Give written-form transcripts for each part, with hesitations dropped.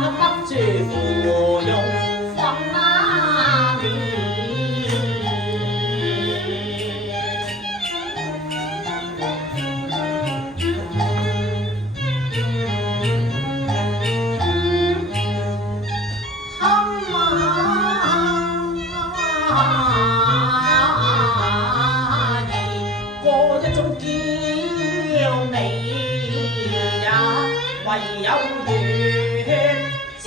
不住芙蓉粉面。過一種嬌美也唯有緣中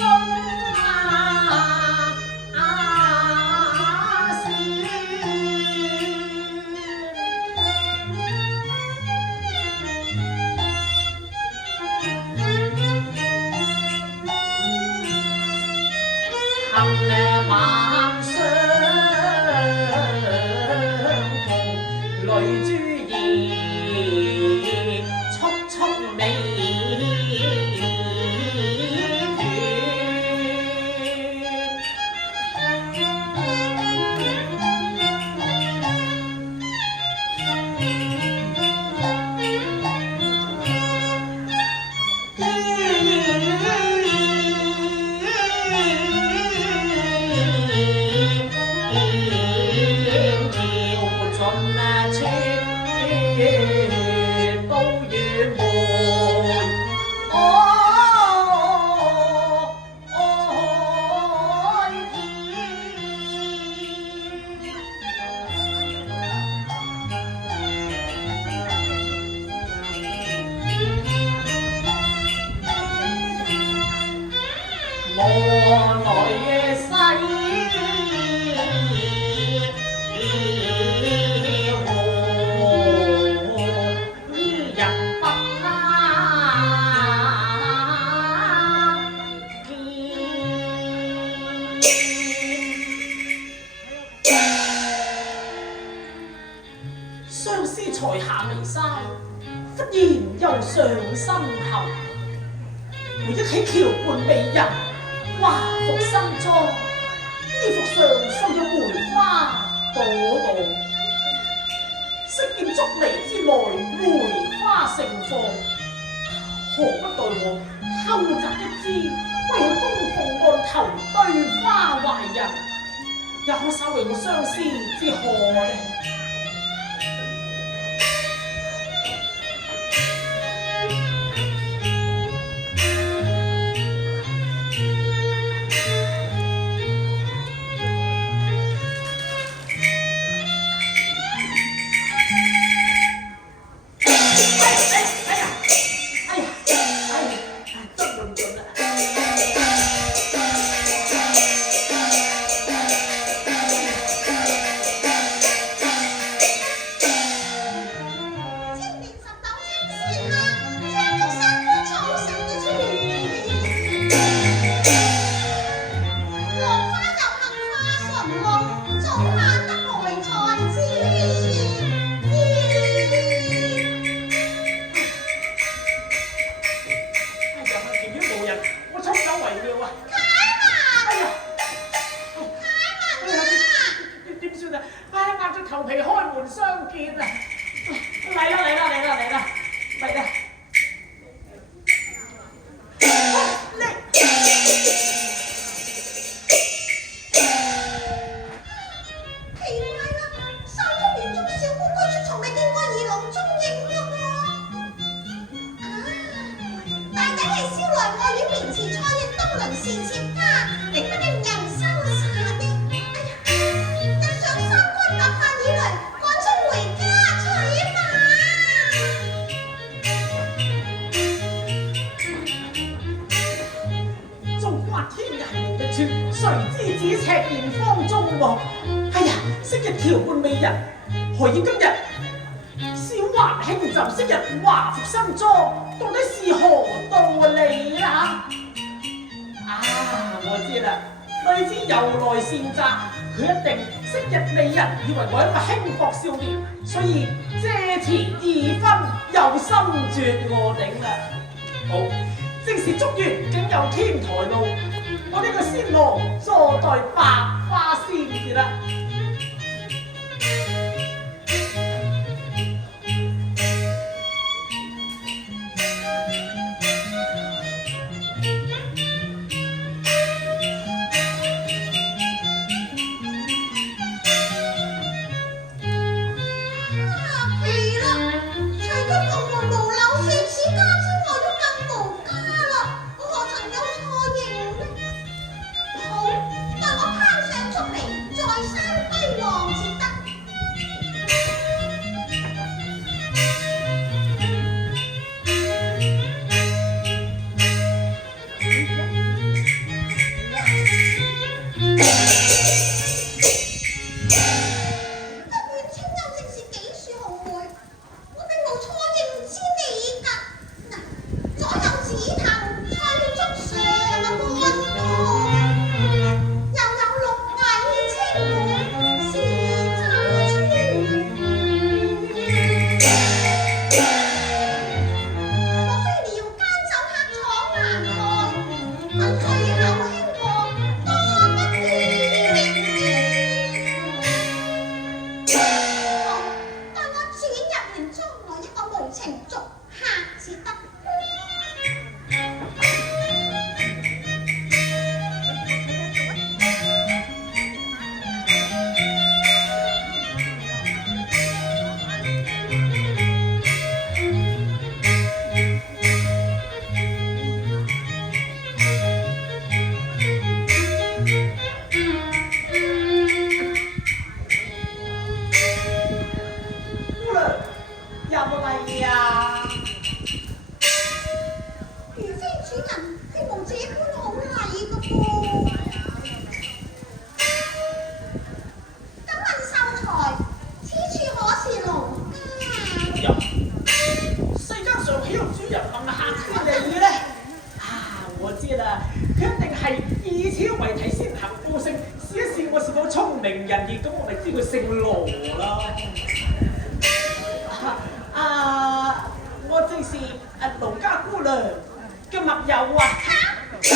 恨晚相逢淚珠兒速速美我來西相思才下眉梢，忽然又上心頭。回憶起橋畔美人，華服新裝，衣服上繡有梅花朵朵。惜見竹籬之內，梅花盛放，何不待我偷摘一枝，為佢供奉案頭對花懷人，也可稍為我相思之何呢？頭皮開門相見啊！嚟啦嚟啦嚟啦嚟啦嚟啦！奇怪啦，3週年中嘅小官居然從未見過二郎蹤影㗎喎！大抵係燒來愛戀名詞蔡應東鄰時妾家，令不令人收煞的。得上三軍立法以來，趕速回家取馬。縱觀天涯無敵處，誰知只赤炎方中喎！哎呀，昔日橋畔美人，何以今日小環輕就昔日華服新裝，到底是何道理啊？我知啦，女子由來善詐，佢一定昔日美人以為我一個輕薄少年，所以借詞二分，有心絕我頂啦。好，正是竹園竟有天台路，我呢個仙郎坐待百花仙子啦。此為體先行個性，試一試我是否聰明人義，咁我咪知佢姓羅啦。我正是盧家姑娘嘅密友啊。咁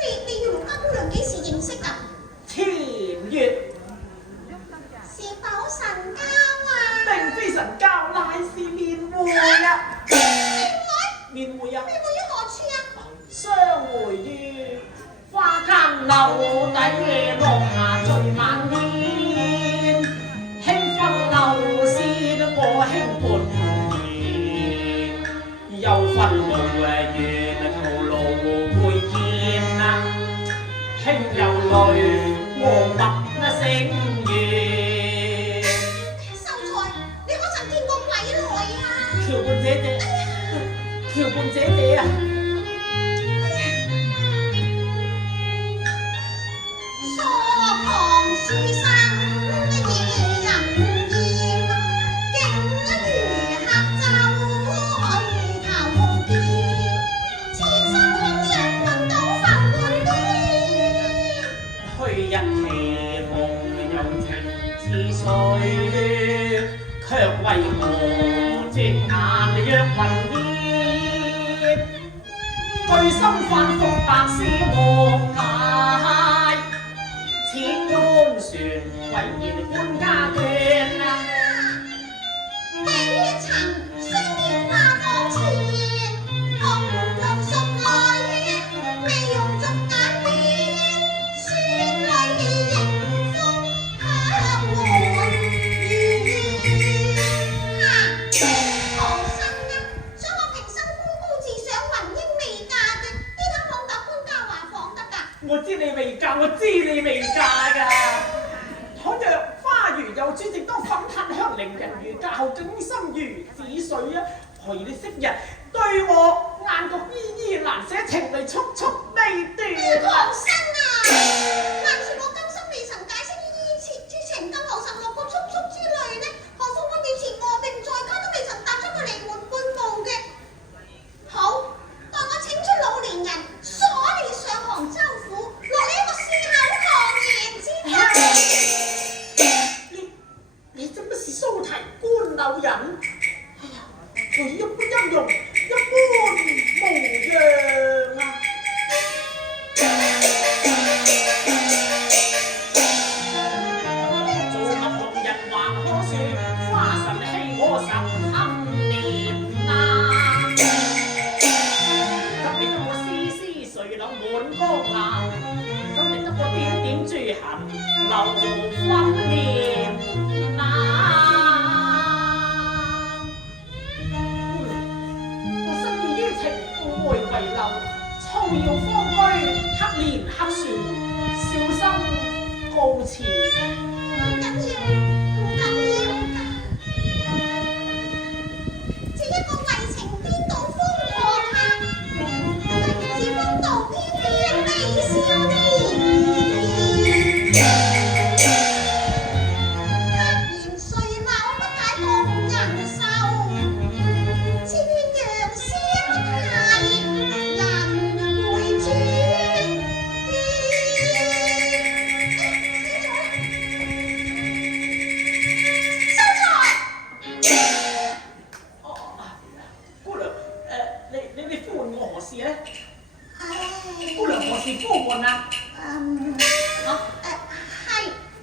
你與盧家姑娘幾時認識㗎？前月。是否神交啊？並非神交，乃是面會啊！面會啊！面會於何處啊？相會於花間樓底，落霞醉晚天，輕分樓先我輕半年，又分路遠途路會見啊，輕有淚和墨聲月。你可曾見過鬼來啊？橋伴姐姐，橋伴姐姐啊！疏旁書生夜人煙，竟如客舟去求見，痴心空一困到浮滿天。去日期夢有情似水，卻為我隻眼若雲煙，居心反覆百思莫解，此官船為然官家眷啊！幾層雖見花房前，學門熟愛，未用盡眼面，酸淚迎風香滿面。何生啊，想我平生官高自上，雲英未嫁嘅，呢間房搭官家話房得㗎？我知你未嫁，我知你未嫁㗎。倘若花如有主，正當粉炭香菱人如嫁後，景深如止水啊！何以你昔日對我眼角依依難捨，情淚速速未斷何生啊，難說我今生未曾解釋依切之情，更何曾落過速速之淚呢？何況我面前臥病在家，都未曾踏出個離門半步嘅。好，待我請出老年人，鎖你上杭州府，落你一個獅口狂言之罪。你真不是蘇提官柳人？哎呀，佢一般音容，一般模樣啊！做物同人還可説，花神欺我10年啊！今日得我絲絲垂柳滿江南，今日得我點點珠痕流分面啊！我身已於情故回遺留，操搖方居，黑蓮黑船，小生告辭。唔緊要，唔緊要㗎。這一個為情顛倒瘋狂客，來自風度翩翩美少年。黑言碎柳不解動人愁，只願楊師不太人回轉。姑娘，你呼喚我何事呢？唉，姑娘何時呼喚啊？係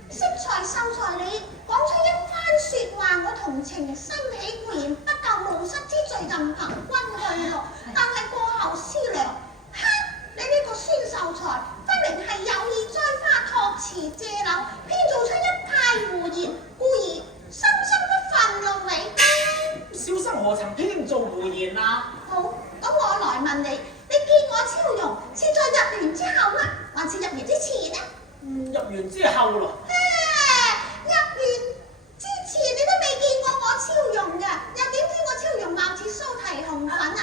適才秀才，你講出一番説話，我同情心起，固然不夠無失之罪，任憑君去咯。但係過後思量，哈！你呢個孫秀才，分明係有意栽花託詞借柳，偏做出一派胡言，故而心生不忿咯，你。小生何曾偏做胡言啊？好，咁我來問你，你見我超容是在入園之後啊，還是入園之前呢？入園之後咯。入園之前你都未見過我超容㗎，又點知我超容貌似蘇提紅粉啊？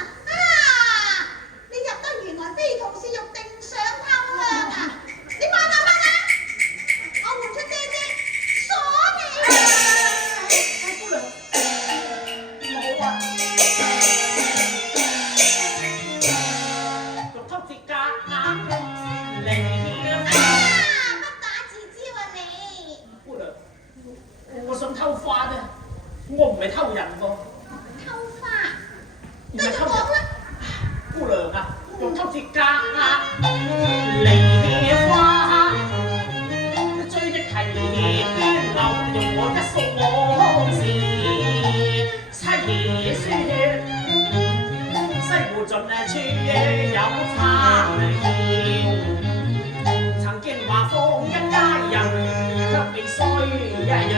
你入得園來非同是玉定上偷香啊！你慢啊慢啊！我換出姐姐鎖你。姑娘，唔好啊！欲偷節格硬離。用偷節格梨花，追憶提流用我一宿往事，凄雪西湖盡處有殘謠，曾經話放一家人，卻被衰一樣。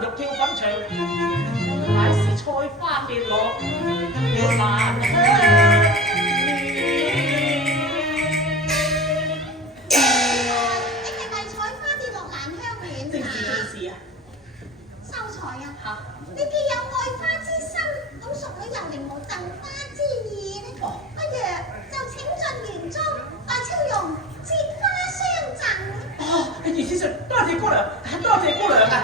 肉跳粉牆，乃是菜花跌落，要難香你係咪菜花跌落蘭香園？正是啊！秀才啊，你既有愛花之心，咁淑女又令我贈花之意呢？不如就請進園中，愛超容折花相贈。哦，葉先生，多謝姑娘，多謝姑娘啊！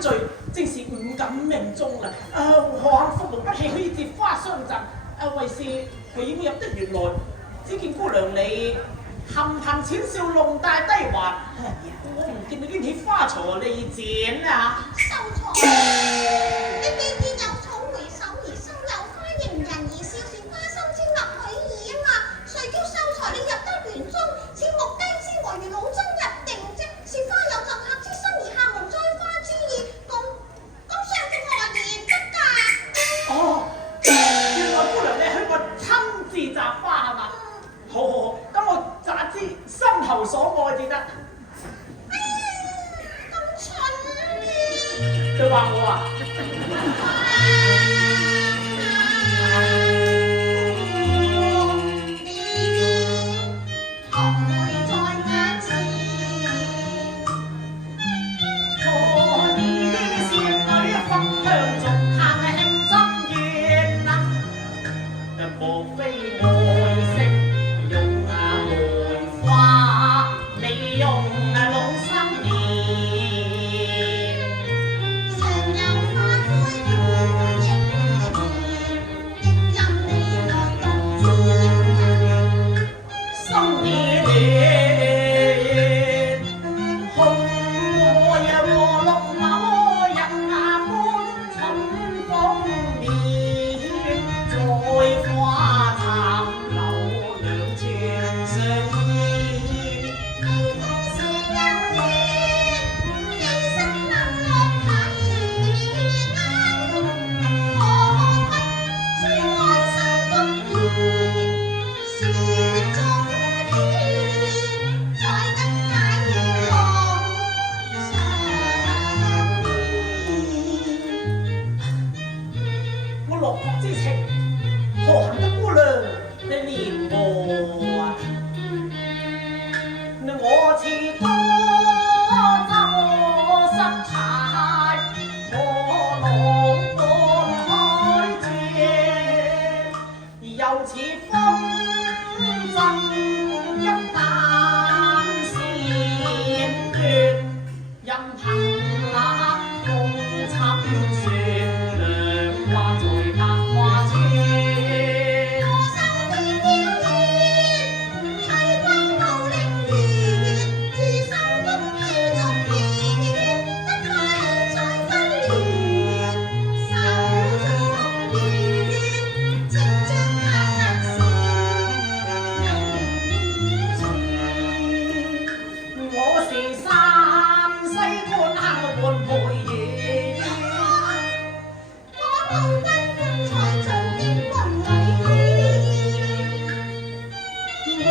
罪正是誤感命中啦！何幸福勞不棄可以折花相贈？為是佢已入得園來，只見姑娘你含含淺笑，弄帶低環，我唔見你拎起花鋤利剪啊！秀才，你既見有草回首而收，有花迎人而笑，是花心招立許意啊嘛！誰叫秀才你入得園中，似木雞之外如籠中入定啫？是花有贈客之心而下無栽花之意，咁上至何言得㗎？哦，原來姑娘你許我親自摘花係嘛？好，咁我摘之心頭所愛至得。咁蠢嘅！佢話我啊。老根才做英魂女。愛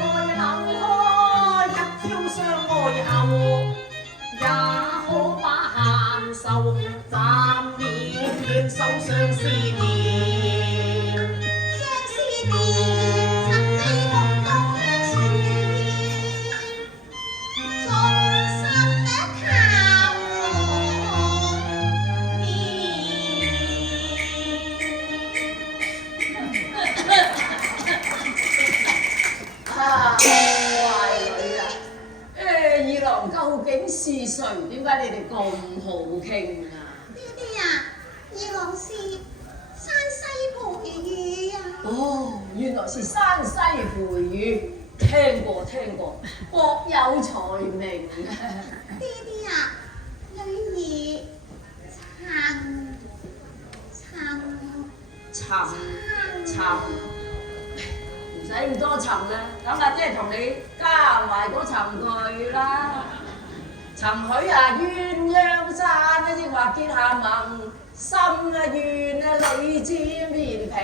愛扭開，一朝相愛後，也可把閒愁暫免斷手相思念。相思念，曾你共度前，終身靠啊，乖女啊！二郎究竟是誰？點解你哋咁好傾啊？爹爹啊，二郎是山西培宇啊！哦，原來是山西培宇，聽過，國有才名。爹爹啊，女兒尋，唔使咁多尋啦，等阿爹同你加埋嗰尋句啦。尋許啊鴛鴦山啊，抑或結下盟，心啊願啊女子面皮，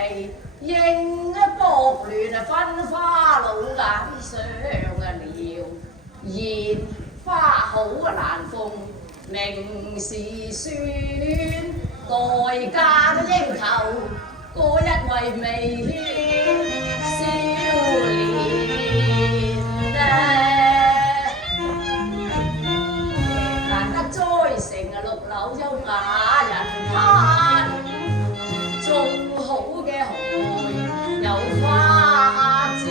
應啊薄亂啊分花老眼上啊撩，熱花好啊難逢，明時算代價都應求。過一為微獻少年難得栽成啊綠柳優雅人攀，種好嘅荷有花枝。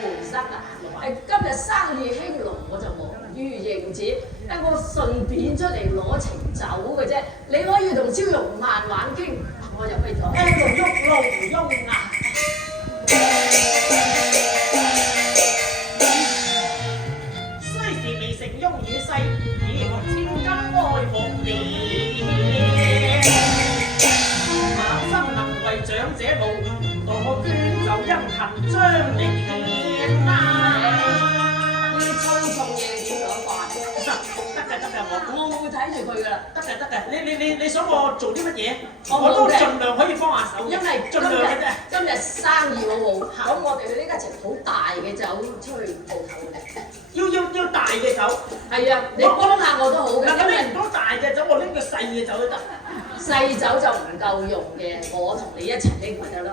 梅生啊，今日生意興隆，我就忙於應節，我順便出嚟攞情酒嘅啫。你可以同蕭容慢慢傾，我入去咗。路喐啊！雖是未成翁與世，已學千金愛慕年。晚生能為長者路，我捐就因勤將力獻啊！我會睇住佢噶啦，得嘅，你想我做啲乜嘢？我都盡量可以幫下手，因為盡量嘅啫。今日生意好，咁我哋去呢家隻好大嘅酒出去鋪頭嘅。要大嘅酒。係啊，你幫下我都好嘅，因為唔多大嘅酒，我拎個細嘅酒都得。細酒就唔夠用嘅，我同你一齊拎咪得咯。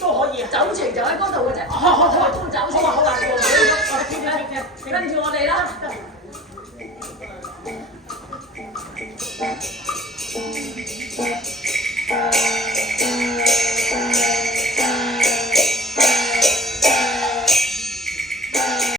都可以。酒程就喺嗰度嘅啫。好，搬酒先。好啊，跟住我哋。